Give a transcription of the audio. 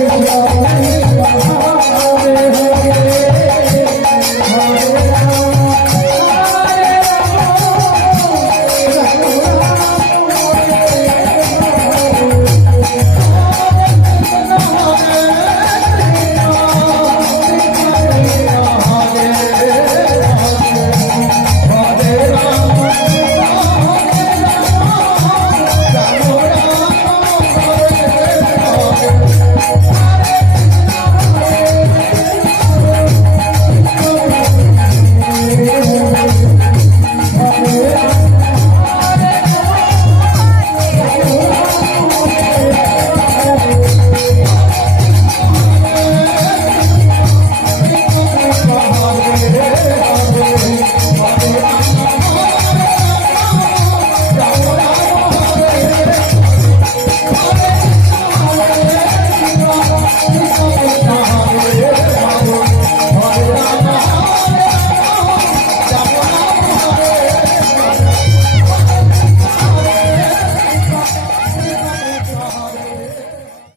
Hey,